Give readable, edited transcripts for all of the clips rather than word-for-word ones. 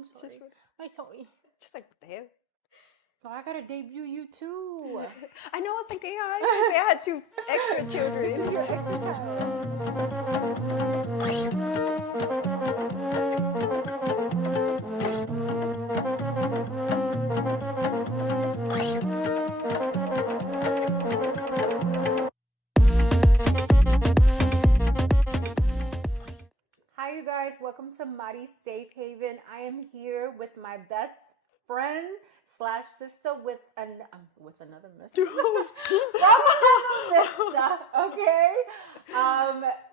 I'm sorry. My sorry. Just like, what the hell? Oh, I gotta debut you too. I know, it's like, damn, I didn't say I had 2 extra children. This is your extra Hi, you guys. Welcome to Mari's Safe Haven. I am here with my best friend slash sister with another mister. Okay.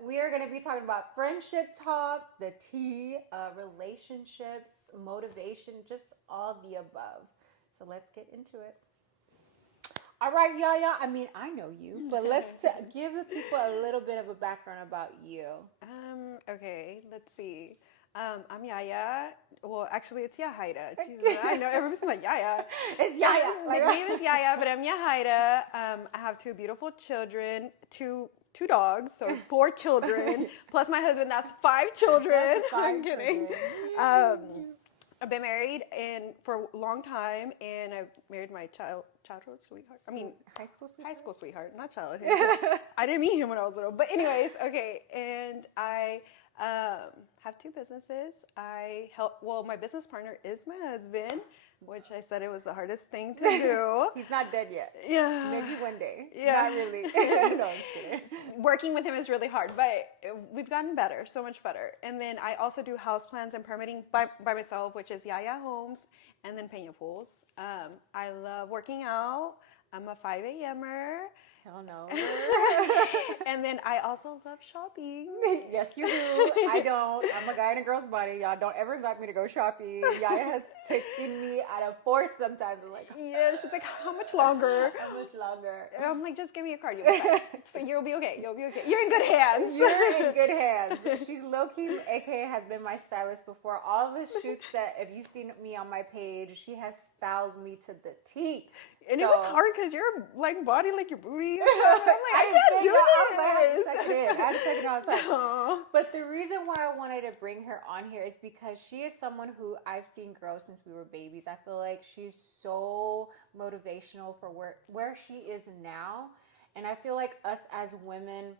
We are going to be talking about friendship talk, the tea, relationships, motivation, just all the above. So let's get into it. All right, Yaya. I mean, I know you, but let's give the people a little bit of a background about you. Okay, let's see. I'm Yaya. Well, actually, it's Yajaira. I know everybody's like Yaya. It's Yaya. My name is Yaya, but I'm Yajaira. I have 2 beautiful children, two dogs, so 4 children, plus my husband. That's 5 children. That's 5 I'm kidding. I've been married for a long time, and I married my childhood sweetheart. I mean, high school sweetheart, not childhood. I didn't meet him when I was little. But anyways, okay. And I have 2 businesses. My business partner is my husband, which I said it was the hardest thing to do. He's not dead yet. Yeah. Maybe one day. Yeah. Not really. No, I'm just kidding. Working with him is really hard, but we've gotten better, so much better. And then I also do house plans and permitting by myself, which is Yaya Homes and then Peña Pools. I love working out. I'm a 5 a.m.er. Hell no. And then I also love shopping. Yes, you do. I don't. I'm a guy in a girl's body. Y'all don't ever invite me to go shopping. Yaya has taken me out of force sometimes. I'm like, yeah, she's like, how much longer? How much longer? And I'm like, just give me a card. You'll be fine. So you'll be okay. You'll be okay. You're in good hands. You're in good hands. She's low-key, aka has been my stylist before. All the shoots that, if you've seen me on my page, she has styled me to the T. And it was hard because your like body, like your booty. I'm like, I can't do this. I had to second it all the time. But the reason why I wanted to bring her on here is because she is someone who I've seen grow since we were babies. I feel like she's so motivational for where she is now. And I feel like us as women,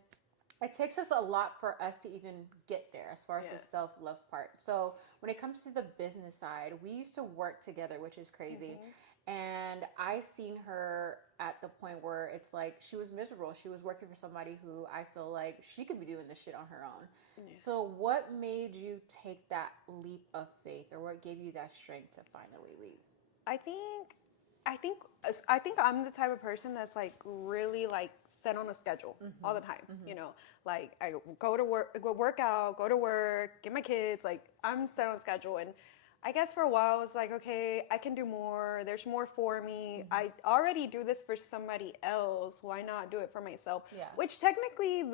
it takes us a lot for us to even get there as far as the self-love part. So when it comes to the business side, we used to work together, which is crazy. Mm-hmm. And I seen her at the point where it's like she was miserable. She was working for somebody who I feel like she could be doing this shit on her own. Yeah. So what made you take that leap of faith, or what gave you that strength to finally leave? I think I'm the type of person that's like really like set on a schedule all the time. Mm-hmm. You know, like I go to work, work out, go to work, get my kids. Like I'm set on a schedule. And I guess for a while I was like, okay, I can do more. There's more for me. Mm-hmm. I already do this for somebody else. Why not do it for myself? Yeah. Which technically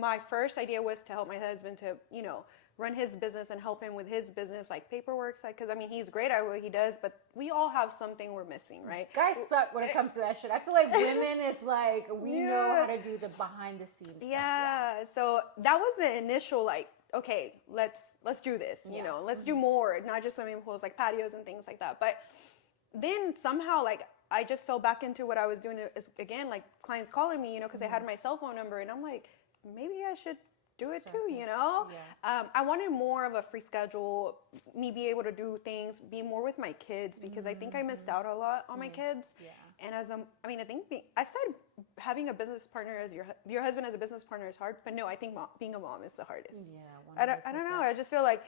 my first idea was to help my husband to, you know, run his business and help him with his business, like paperwork side. Because I mean, he's great at what he does, but we all have something we're missing, right? Guys suck when it comes to that shit. I feel like women, it's like we know how to do the behind the scenes stuff. Yeah. So that was the initial like, okay, let's do this, you know, let's do more, not just swimming pools, like patios and things like that. But then somehow, like, I just fell back into what I was doing again, like clients calling me, you know, because they had my cell phone number, and I'm like, maybe I should do it too, you know? Yeah. I wanted more of a free schedule, me be able to do things, be more with my kids, because I think I missed out a lot on my kids. Yeah. And I said having a business partner as your husband as a business partner is hard, but no, I think being a mom is the hardest. Yeah, 100%. I don't know. I just feel like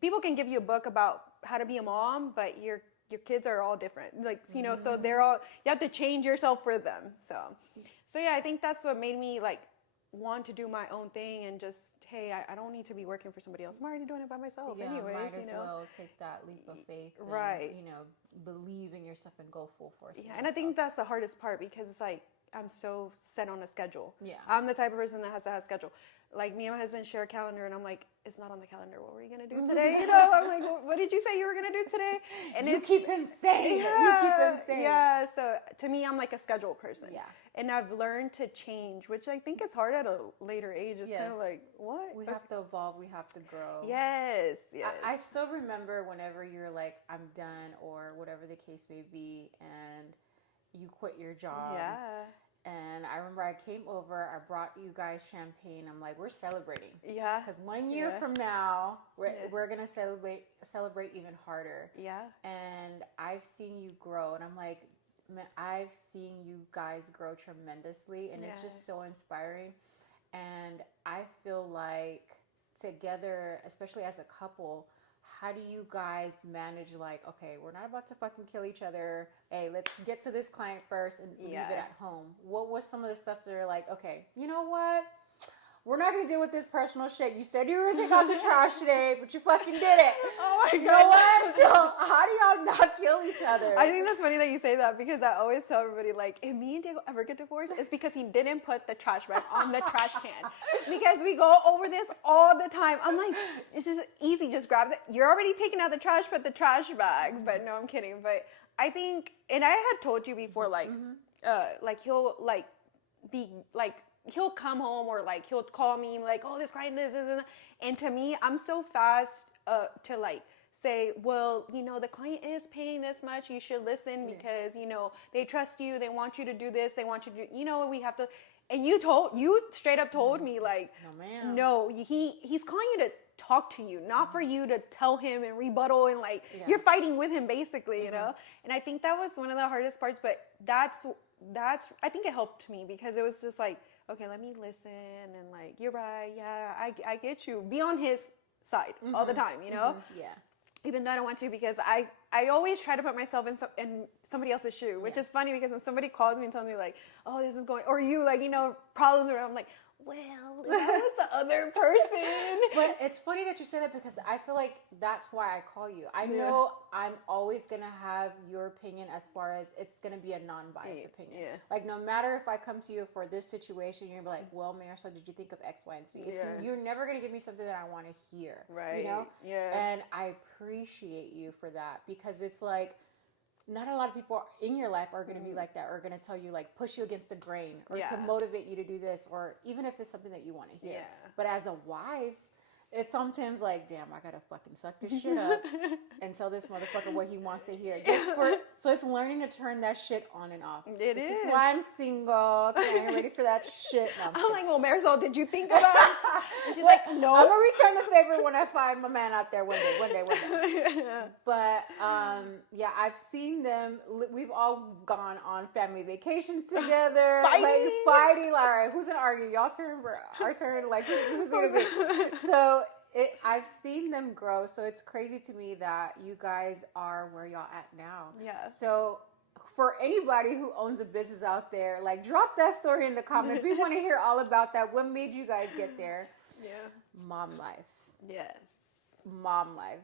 people can give you a book about how to be a mom, but your kids are all different. Like, you know, so you have to change yourself for them. So yeah, I think that's what made me like want to do my own thing and just, hey, I don't need to be working for somebody else. I'm already doing it by myself anyways. Might as well take that leap of faith. And, right. You know, believe in yourself and go full force. Yeah, and I think that's the hardest part because it's like, I'm so set on a schedule. Yeah. I'm the type of person that has to have a schedule. like me and my husband share a calendar, and I'm like, it's not on the calendar. What were you gonna do today? You know, I'm like, what did you say you were gonna do today? And you keep him saying it. You keep him saying yeah. So to me, I'm like a schedule person. Yeah. And I've learned to change, which I think is hard at a later age. It's kind of like, what? We have to evolve. We have to grow. Yes. I still remember whenever you're like, I'm done, or whatever the case may be, and you quit your job. Yeah. And I remember I came over, I brought you guys champagne. I'm like, we're celebrating. Yeah. Because 1 year from now, we're going to celebrate even harder. Yeah. And I've seen you grow. And I'm like, man, I've seen you guys grow tremendously. And it's just so inspiring. And I feel like together, especially as a couple, how do you guys manage, like, okay, we're not about to fucking kill each other. Hey, let's get to this client first and leave it at home. What was some of the stuff that are like, okay, you know what? We're not going to deal with this personal shit. You said you were going to take out the trash today, but you fucking did it. Oh my God. You know what? So how do y'all not kill each other? I think that's funny that you say that, because I always tell everybody, like, if me and Diego ever get divorced, it's because he didn't put the trash bag on the trash can. Because we go over this all the time. I'm like, it's just easy. Just grab it. You're already taking out the trash, put the trash bag. But no, I'm kidding. But I think, and I had told you before, like, like he'll like be like, he'll come home, or like he'll call me like, oh, this client, this. And to me, I'm so fast to like say, well, you know, the client is paying this much, you should listen, because, you know, they trust you, they want you to do this, they want you to do, you know, we have to. And you straight up told me, like, no, he's calling you to talk to you, not for you to tell him and rebuttal, and like you're fighting with him basically, you know. And I think that was one of the hardest parts, but that's I think it helped me, because it was just like, okay, let me listen, and like, you're right, yeah, I get you. Be on his side all the time, you know? Yeah. Even though I don't want to, because I always try to put myself in somebody else's shoe, which is funny, because when somebody calls me and tells me like, oh, this is going, or you like, you know, problems, or I'm like, well, that was the other person. But it's funny that you say that, because I feel like that's why I call you. I know I'm always going to have your opinion, as far as it's going to be a non-biased opinion. Yeah. Like, no matter if I come to you for this situation, you're going to be like, well, Marisol, did you think of X, Y, and Z? So you're never going to give me something that I want to hear. Right. You know? Yeah. And I appreciate you for that, because it's like, not a lot of people in your life are going to be like that, or going to tell you, like, push you against the grain, or to motivate you to do this, or even if it's something that you want to hear. Yeah. But as a wife, it's sometimes like, damn, I got to fucking suck this shit up and tell this motherfucker what he wants to hear. So it's learning to turn that shit on and off. This is why I'm single. I ain't ready for that shit. No, I'm like, well, Marisol, did you think about it? And she's like, no. I'm going to return the favor when I find my man out there one day. But, yeah, I've seen them. We've all gone on family vacations together. Fighting. Like, all right, who's going to argue? Y'all turn, our turn. Like, who's going to be? So, I've seen them grow, so it's crazy to me that you guys are where y'all at now. Yeah. So for anybody who owns a business out there, like, drop that story in the comments. We want to hear all about that. What made you guys get there? Yeah. Mom life. Yes. Mom life.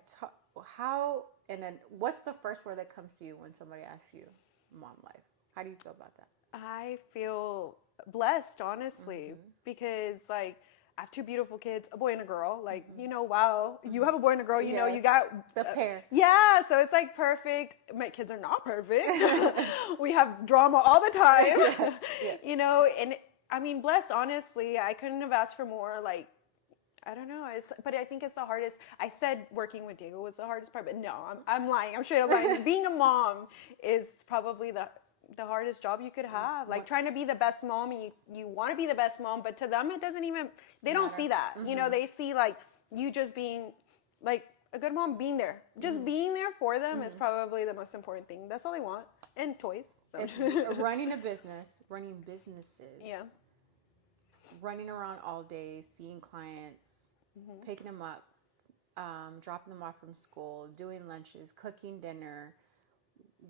How, and then what's the first word that comes to you when somebody asks you mom life? How do you feel about that? I feel blessed, honestly, because, like, I have two beautiful kids, a boy and a girl. Like, you know, wow, you have a boy and a girl, you know, you got the pair. Yeah, so it's like perfect. My kids are not perfect. We have drama all the time, you know, and I mean, blessed, honestly. I couldn't have asked for more. Like, I don't know. But I think it's the hardest. I said working with Diego was the hardest part, but no, I'm lying. I'm straight up lying. Being a mom is probably the hardest job you could have. Like, trying to be the best mom, and you want to be the best mom, but to them it doesn't even, they don't see that. You know, they see like you just being like a good mom, being there. Just being there for them is probably the most important thing. That's all they want. And toys. It's running a business, running businesses, running around all day, seeing clients, picking them up, dropping them off from school, doing lunches, cooking dinner,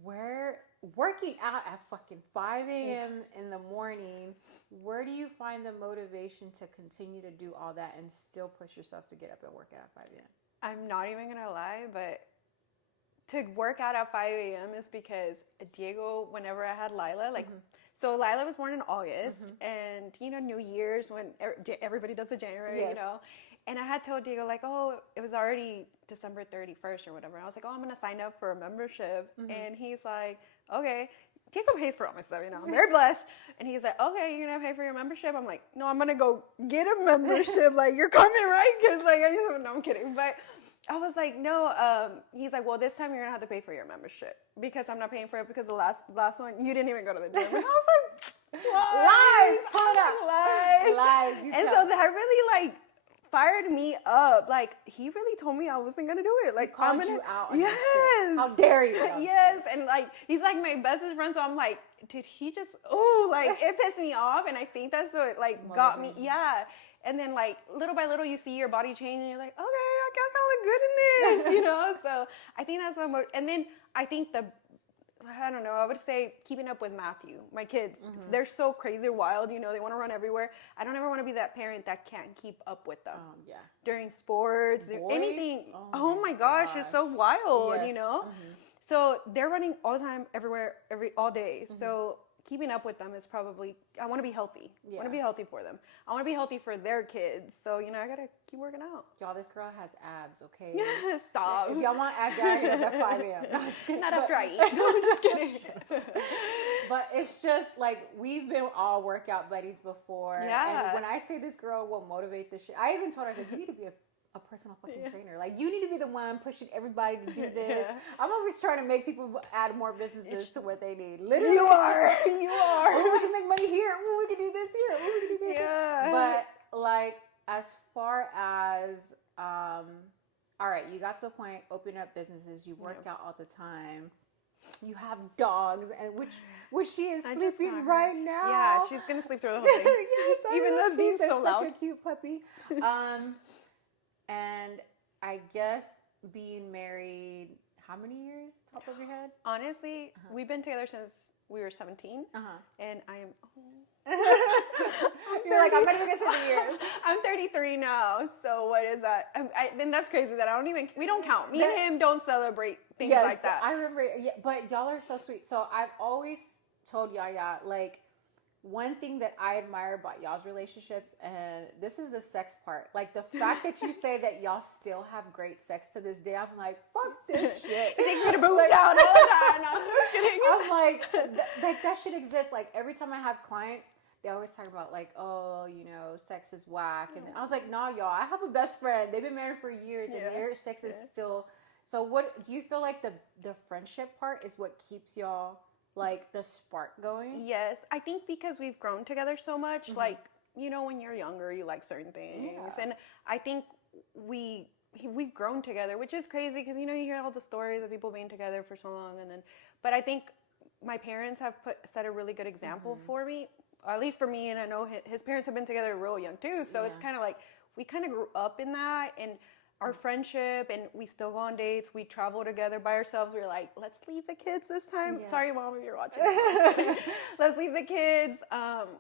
working out at fucking 5 a.m. in the morning. Where do you find the motivation to continue to do all that and still push yourself to get up and work out at 5 a.m.? I'm not even gonna lie, but to work out at 5 a.m. is because Diego, whenever I had Lila, like So Lila was born in August, and New Year's when everybody does the January, And I had told Diego, like, oh, it was already December 31st or whatever. I was like, oh, I'm going to sign up for a membership. And he's like, okay. Diego pays for all my stuff, I'm very blessed. And he's like, okay, you're going to pay for your membership? I'm like, no, I'm going to go get a membership. Like, you're coming, right? Because, like, no, I'm kidding. But I was like, no. He's like, well, this time you're going to have to pay for your membership because I'm not paying for it because the last one, you didn't even go to the gym. And I was like, lies. Hold up. Lies. You and tell. so that really, like, fired me up. Like, he really told me I wasn't gonna do it. Like, called you out on yes, that shit. How dare you? Yes, and like, he's like my bestest friend, so I'm like, did he just? Oh, like it pissed me off, and I think that's what like got me. Yeah, and then like little by little, you see your body change, and you're like, okay, I kind of look good in this, So I think that's what. And then I think I don't know, I would say keeping up with Matthew, my kids. They're so crazy wild, they want to run everywhere. I don't ever want to be that parent that can't keep up with them. During sports, anything. Oh my gosh, it's so wild, So they're running all the time, everywhere, all day. So keeping up with them is probably, I want to be healthy. I want to be healthy for them. I want to be healthy for their kids. So, I got to keep working out. Y'all, this girl has abs, okay? Stop. If y'all want abs, y'all hit up at 5 a.m. No, not after I eat. No, I'm just kidding. But it's just like, we've been all workout buddies before. Yeah. And when I say this girl will motivate this shit, I even told her, I said, you need to be a personal fucking trainer. Like, you need to be the one pushing everybody to do this. I'm always trying to make people add more businesses to what they need. Literally. You are. Oh, we can make money here. Oh, we can do this here. Oh, we can do this here. But, like, as far as, all right, you got to the point, open up businesses, you work out all the time. You have dogs, and which she is sleeping right now. Yeah, she's going to sleep through the whole thing. Yes, even though she's so loud. Such a cute puppy. And I guess being married, how many years, top of your head? Honestly, we've been together since we were 17. And I am... You're like, I'm not even going to say the years. I'm 33 now, so what is that? Then that's crazy that we don't count. Me and him don't celebrate things like that. I remember, but y'all are so sweet. So I've always told Yaya, like, one thing that I admire about y'all's relationships, and this is the sex part, like the fact that you say that y'all still have great sex to this day, I'm like, fuck this shit. It takes me to boom down all the time. No, I'm just kidding. I'm like, that should exist. Like, every time I have clients, they always talk about like, oh, sex is whack. And I was like, nah, y'all, I have a best friend. They've been married for years, and their sex is still. So what, do you feel like the friendship part is what keeps y'all, like, the spark going? Yes, I think because we've grown together so much, like, when you're younger, you like certain things. And I think we've grown together, which is crazy because, you hear all the stories of people being together for so long. But I think my parents have set a really good example for me, at least for me. And I know his parents have been together real young too. So it's kind of like, we kind of grew up in that. And our friendship, and we still go on dates. We travel together by ourselves. We're like, let's leave the kids this time. Yeah. Sorry, Mom, if you're watching. Let's leave the kids.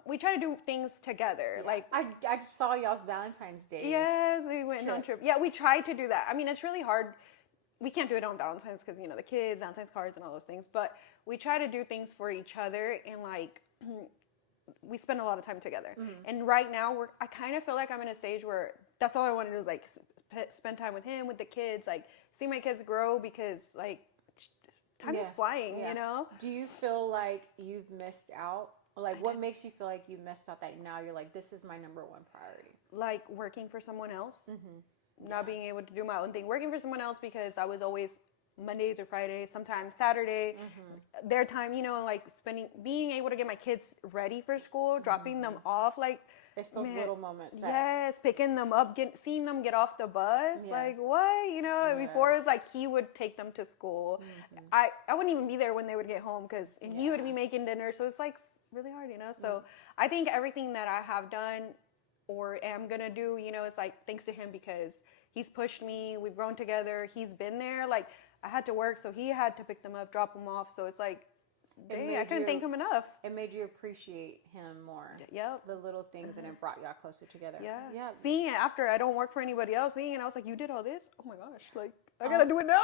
We try to do things together. Yeah. Like I saw y'all's Valentine's Day. Yes, we went on a trip. Yeah, we tried to do that. I mean, it's really hard. We can't do it on Valentine's because, the kids, Valentine's cards and all those things. But we try to do things for each other, and like, we spend a lot of time together. And right now, I kind of feel like I'm in a stage where that's all I want to do is like spend time with him, with the kids, like see my kids grow, because like time is flying, Do you feel like you've missed out? Like, what makes you feel like you missed out that now you're like, this is my number one priority? Like working for someone else, not being able to do my own thing. Working for someone else because I was always Monday to Friday, sometimes Saturday, their time, like being able to get my kids ready for school, dropping them off, like, it's those little moments. Yes, picking them up, seeing them get off the bus. Yes. Like, what? Before it was like he would take them to school. I wouldn't even be there when they would get home because he would be making dinner. So it's like really hard, So I think everything that I have done or am going to do, it's like thanks to him because he's pushed me. We've grown together. He's been there. Like, I had to work, so he had to pick them up, drop them off. So it's like, dang, I couldn't thank him enough. It made you appreciate him more. Yep. The little things, and it brought y'all closer together. Yeah. Seeing it after I don't work for anybody else, seeing it, I was like, you did all this? Oh my gosh. Like, I gotta do it now.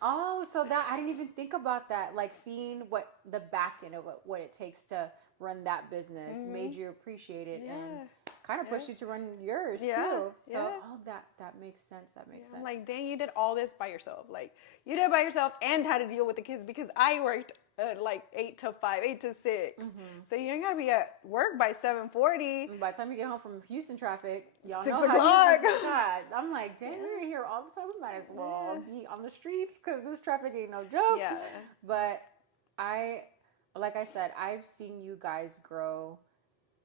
Oh, so that I didn't even think about that. Like seeing what the back end of what it takes to run that business made you appreciate it and kind of pushed you to run yours too. So that makes sense. That makes sense. I'm like, dang, you did all this by yourself. Like you did it by yourself and had to deal with the kids because I worked like 8 to 5, 8 to 6. So you ain't gotta be at work by 7:40. By the time you get home from Houston traffic, y'all 6 know o'clock. how you decide. I'm like, damn, we're here all the time. We might as well be on the streets because this traffic ain't no joke. Yeah. But like I said, I've seen you guys grow,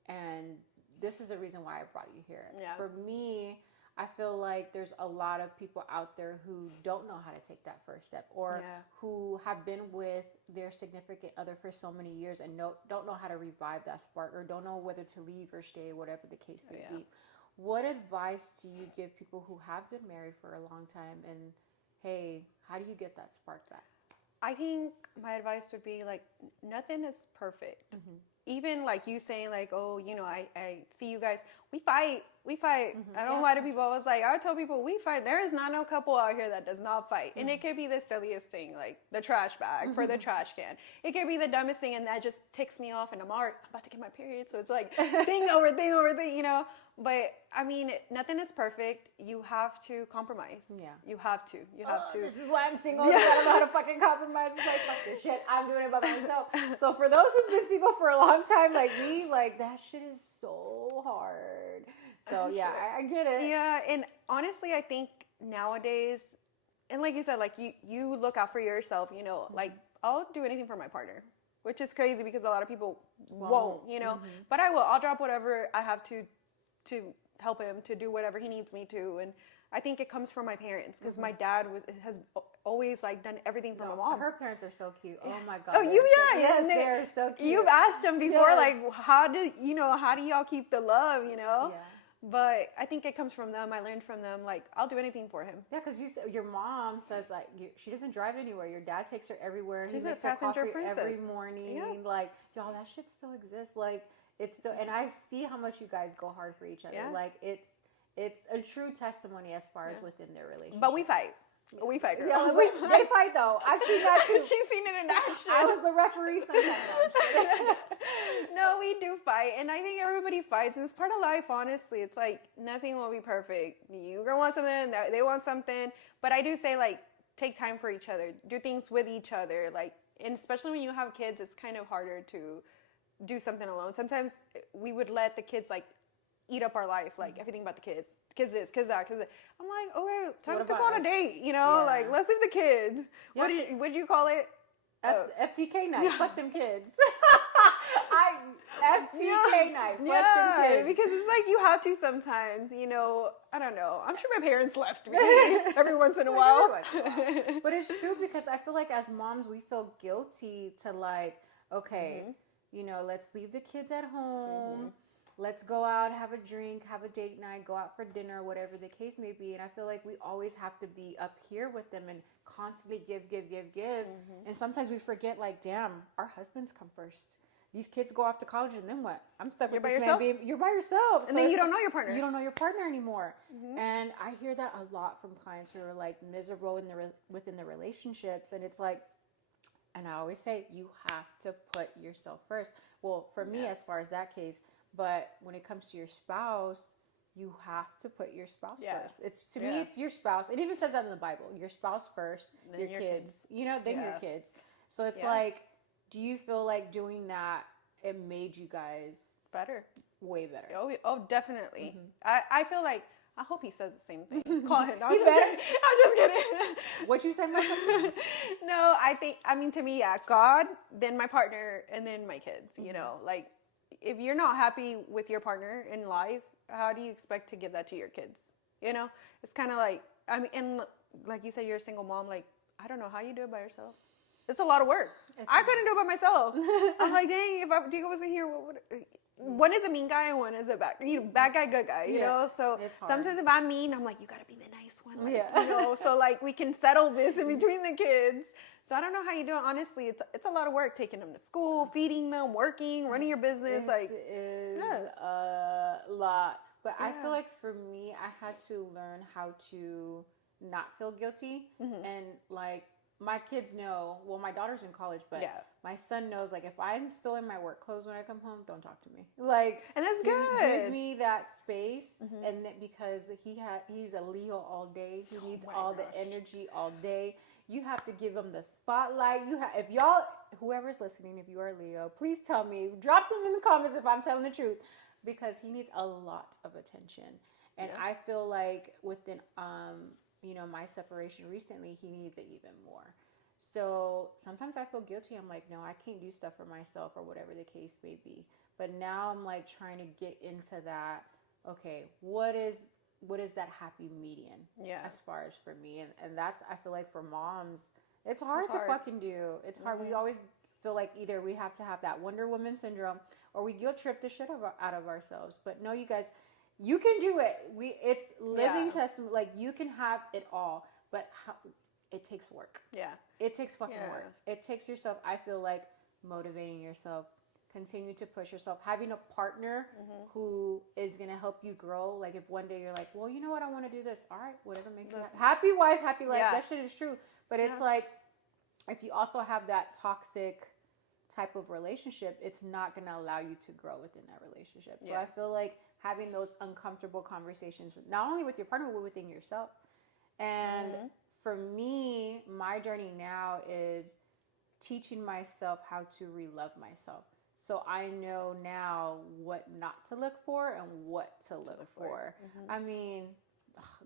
and this is the reason why I brought you here. Yeah. For me, I feel like there's a lot of people out there who don't know how to take that first step, or who have been with their significant other for so many years and don't know how to revive that spark, or don't know whether to leave or stay, whatever the case may be. What advice do you give people who have been married for a long time, and hey, how do you get that spark back? I think my advice would be like, nothing is perfect. Even like you saying like, oh, you know, I see you guys, we fight. I don't lie to people. I would tell people we fight. There is not no couple out here that does not fight. And it could be the silliest thing, like the trash bag for the trash can. It could be the dumbest thing, and that just ticks me off, and I'm about to get my period. So it's like thing over thing, you know. But I mean, nothing is perfect. You have to compromise. Yeah. You have to. This is why I'm single. I don't know how to fucking compromise. It's like, fuck this shit. I'm doing it by myself. So for those who've been single for a long time, like me, like that shit is so hard. So yeah, I get it. Yeah, and honestly, I think nowadays, and like you said, like you look out for yourself, you know, like I'll do anything for my partner, which is crazy because a lot of people won't, you know, but I will. I'll drop whatever I have to help him, to do whatever he needs me to. And I think it comes from my parents, because my dad has always like done everything for my mom. Her parents are so cute. Oh my god. Oh, yes, they're so cute. You've asked them before, like how do y'all keep the love, you know? Yeah. But I think it comes from them. I learned from them. Like, I'll do anything for him. Yeah, because your mom says, like, she doesn't drive anywhere. Your dad takes her everywhere. She's a passenger princess. Every morning. Yeah. Like, y'all, that shit still exists. Like, it's still, and I see how much you guys go hard for each other. Yeah. Like, it's a true testimony as far as within their relationship. But we fight. We fight, girl. Yeah, they fight though. I've seen that too. She's seen it in action. I was the referee sometimes. No, we do fight, and I think everybody fights, and it's part of life. Honestly, it's like nothing will be perfect. You're gonna want something, they want something, but I do say like take time for each other, do things with each other, like, and especially when you have kids, it's kind of harder to do something alone. Sometimes we would let the kids like eat up our life, like everything about the kids this, kids that, kids that. I'm like, okay, time to go on a date, you know, like let's leave the kids. Yeah. What did you call it? FTK night. Fuck them kids. FTK night. Fuck them kids. Because it's like you have to sometimes, you know. I don't know. I'm sure my parents left me every once in a while. But it's true, because I feel like as moms we feel guilty to like, okay, you know, let's leave the kids at home. Let's go out, have a drink, have a date night, go out for dinner, whatever the case may be. And I feel like we always have to be up here with them and constantly give. And sometimes we forget, like, damn, our husbands come first. These kids go off to college, and then what? I'm stuck with this man. You're by yourself. And then you don't know your partner. You don't know your partner anymore. And I hear that a lot from clients who are, like, miserable within the relationships. And it's like, and I always say, you have to put yourself first. Well, for me, as far as that case, but when it comes to your spouse, you have to put your spouse first. It's to me, it's your spouse. It even says that in the Bible. Your spouse first, then your kids. You know, then your kids. So it's like, do you feel like doing that, it made you guys better? Way better. Oh, definitely. I feel like, I hope he says the same thing. Call him. He better. I'm just kidding. What you said, Michael? No, I mean, to me, God, then my partner, and then my kids, you know, like, if you're not happy with your partner in life, how do you expect to give that to your kids? You know, it's kind of like, I mean, and like you said, you're a single mom. Like, I don't know how you do it by yourself. It's a lot of work. I couldn't do it by myself. I'm like, dang, if Diego wasn't here, one is a mean guy and one is a bad guy, good guy, you know? So sometimes if I'm mean, I'm like, you gotta be the nice one. Like, you know, so like we can settle this in between the kids. So I don't know how you do it. Honestly, it's a lot of work, taking them to school, feeding them, working, running your business. It is a lot. But I feel like for me, I had to learn how to not feel guilty. And like my kids know, well, my daughter's in college, but my son knows, like, if I'm still in my work clothes when I come home, don't talk to me. Like, and that's good. Give me that space, and that because he's a Leo all day, he needs all the energy all day. You have to give him the spotlight. If y'all, whoever's listening, if you are Leo, please tell me. Drop them in the comments if I'm telling the truth, because he needs a lot of attention. And I feel like within my separation recently, he needs it even more. So sometimes I feel guilty. I'm like, no, I can't do stuff for myself or whatever the case may be. But now I'm like trying to get into that. Okay, what is that happy median? As far as for me, and that's, I feel like for moms, it's hard to fucking do. It's hard. We always feel like either we have to have that Wonder Woman syndrome or we guilt trip the shit out of ourselves. But no, you guys, you can do it. It's living testament. Like, you can have it all, but it takes work. It takes fucking work. It takes yourself, I feel like, motivating yourself, continue to push yourself, having a partner who is going to help you grow. Like, if one day you're like, well, you know what, I want to do this. All right, whatever makes you happy. Happy wife, happy life. That shit is true. But it's like, if you also have that toxic type of relationship, it's not going to allow you to grow within that relationship. So I feel like having those uncomfortable conversations, not only with your partner, but within yourself. And for me, my journey now is teaching myself how to re-love myself. So I know now what not to look for and what to look for. I mean,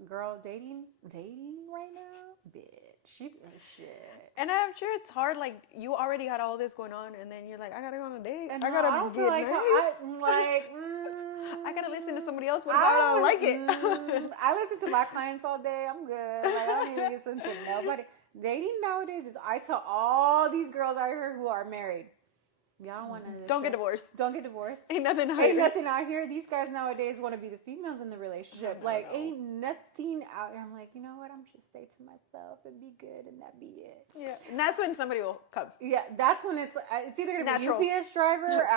girl, dating right now, bitch, you shit. And I'm sure it's hard. Like, you already had all this going on, and then you're like, I gotta go on a date. And I gotta I don't get feel like nice. I gotta listen to somebody else. What if I don't like it? I listen to my clients all day. I'm good. Like, I don't even listen to nobody. Dating nowadays is, I tell all these girls out here who are married, y'all want to don't get divorced. Don't get divorced. Ain't nothing out here. These guys nowadays want to be the females in the relationship. Like, ain't nothing out here. I'm like, you know what? I'm just stay to myself and be good, and that be it. Yeah, and that's when somebody will come. Yeah, that's when it's either gonna be a UPS driver or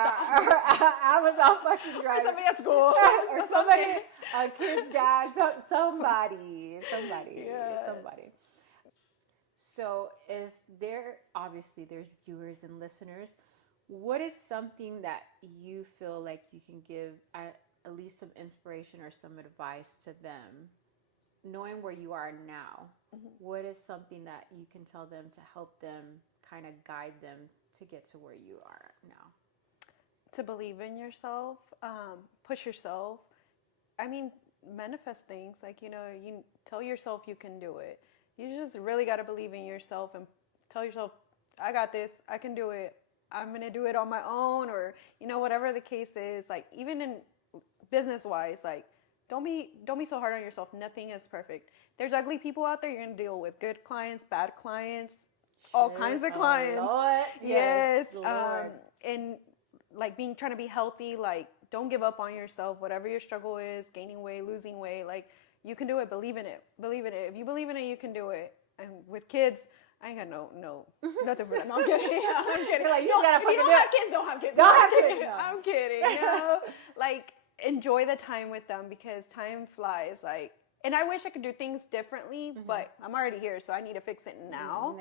Amazon fucking driver, or somebody at school, or somebody, a kid's dad, somebody. So if there's viewers and listeners, what is something that you feel like you can give at least some inspiration or some advice to them, knowing where you are now? What is something that you can tell them to help them kind of guide them to get to where you are now? To believe in yourself, push yourself. I mean, manifest things. Like, you tell yourself you can do it. You just really got to believe in yourself and tell yourself, I got this, I can do it. I'm going to do it on my own, or, whatever the case is. Like, even in business wise, like, don't be so hard on yourself. Nothing is perfect. There's ugly people out there. You're going to deal with good clients, bad clients, all kinds of clients. Lord. Yes. Lord. And like trying to be healthy, like, don't give up on yourself. Whatever your struggle is, gaining weight, losing weight, like, you can do it. Believe in it. If you believe in it, you can do it. And with kids, I ain't got no nothing for that. No, I'm kidding. I'm kidding. Like, you just gotta fucking do it. Don't have kids. No. I'm kidding. Like, enjoy the time with them, because time flies. Like, and I wish I could do things differently, but I'm already here, so I need to fix it now.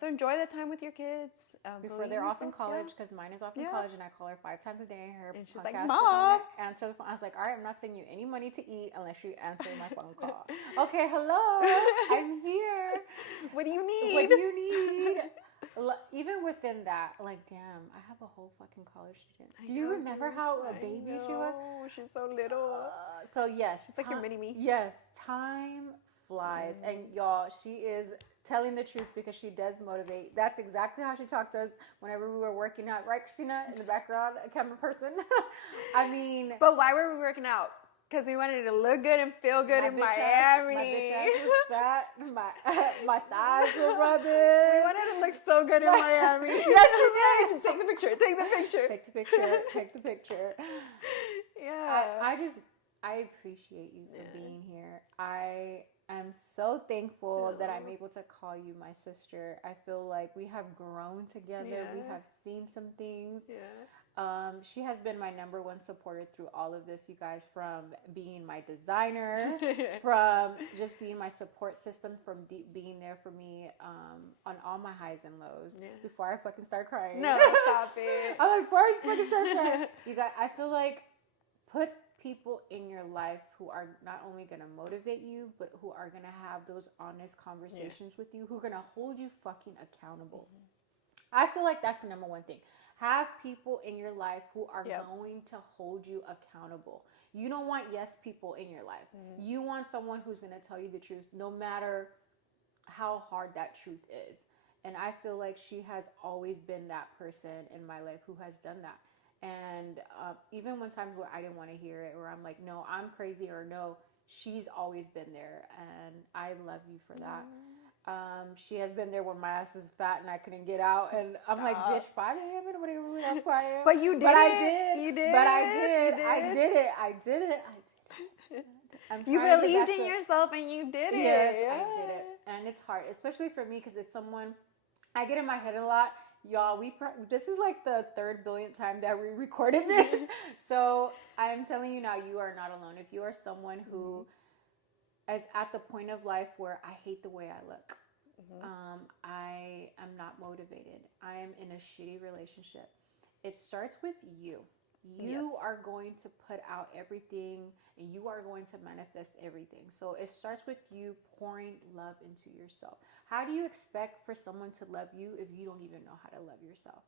So enjoy the time with your kids before they're off in college, because mine is off in college, and I call her 5 times a day. Her and she's podcast like, Mom, answer the phone. I was like, all right, I'm not sending you any money to eat unless you answer my phone call. Okay, hello, I'm here. What do you need? Even within that, like, damn, I have a whole fucking college student. Do you remember how a baby she was? She's so little. So yes, it's like your mini me. Yes, time flies, and y'all, she is telling the truth, because she does motivate. That's exactly how she talked to us whenever we were working out, right, Christina, in the background, a camera person. I mean, but why were we working out? Because we wanted to look good and feel good in Miami. My bitch ass was fat. My thighs were rubbing. We wanted to look so good in Miami. Yes, we did. Take the picture. Yeah. I appreciate you for being here. I am so thankful that I'm able to call you my sister. I feel like we have grown together. We have seen some things. She has been my number one supporter through all of this, you guys, from being my designer, from just being my support system, from being there for me on all my highs and lows before I fucking start crying. No, stop it. I'm like, before I fucking start crying. You guys, I feel like put people in your life who are not only going to motivate you, but who are going to have those honest conversations with you, who are going to hold you fucking accountable. I feel like that's the number one thing. Have people in your life who are going to hold you accountable. You don't want yes people in your life. You want someone who's going to tell you the truth no matter how hard that truth is. And I feel like she has always been that person in my life who has done that. And even when times where I didn't want to hear it, or I'm like, no, I'm crazy, or no, she's always been there. And I love you for that. She has been there when my ass is fat and I couldn't get out. And I'm like, bitch, 5 a.m. Nobody really on 5 a.m. But you did but it. I did. You did. But I did. I did it. I did it. You believed in yourself and you did it. Yes, I did it. And it's hard, especially for me, because it's someone I get in my head a lot. Y'all, this is like the 3rd billionth time that we recorded this. So I'm telling you now, you are not alone. If you are someone who is at the point of life where I hate the way I look, I am not motivated, I am in a shitty relationship, it starts with you. You are going to put out everything and you are going to manifest everything. So it starts with you pouring love into yourself. How do you expect for someone to love you if you don't even know how to love yourself?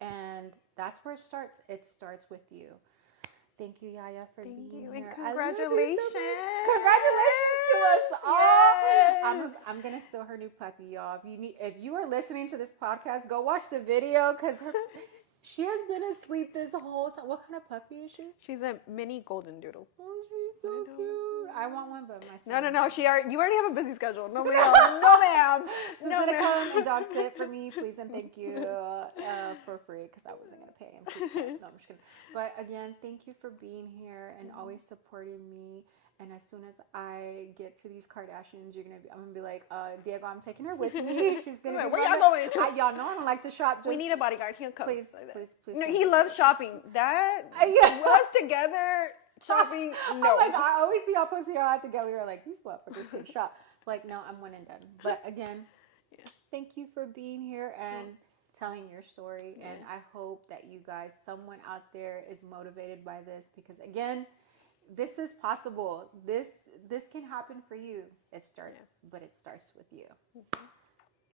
And that's where it starts. It starts with you. Thank you, Yaya, for being here. And congratulations. Congratulations to us all. I'm going to steal her new puppy, y'all. If you are listening to this podcast, go watch the video, because she has been asleep this whole time. What kind of puppy is she? She's a mini golden doodle. Oh, she's so cute. I want one, but my son. No. You already have a busy schedule. No, ma'am. No, ma'am. No, ma'am. Come and dog sit for me, please, and thank you for free, because I wasn't gonna pay him. No, I'm just kidding. But again, thank you for being here and always supporting me. And as soon as I get to these Kardashians, I'm gonna be like, Diego, I'm taking her with me. She's gonna be where y'all going? Y'all know I don't like to shop. We need a bodyguard. He'll come. Please. No, he loves shopping. Us together shopping. No. Oh my God, I always see y'all posting y'all at the gallery like, these motherfuckers can shop. Like, no, I'm one and done. But again, thank you for being here and telling your story. And I hope that you guys, someone out there, is motivated by this, because again, this is possible. This can happen for you. It starts with you.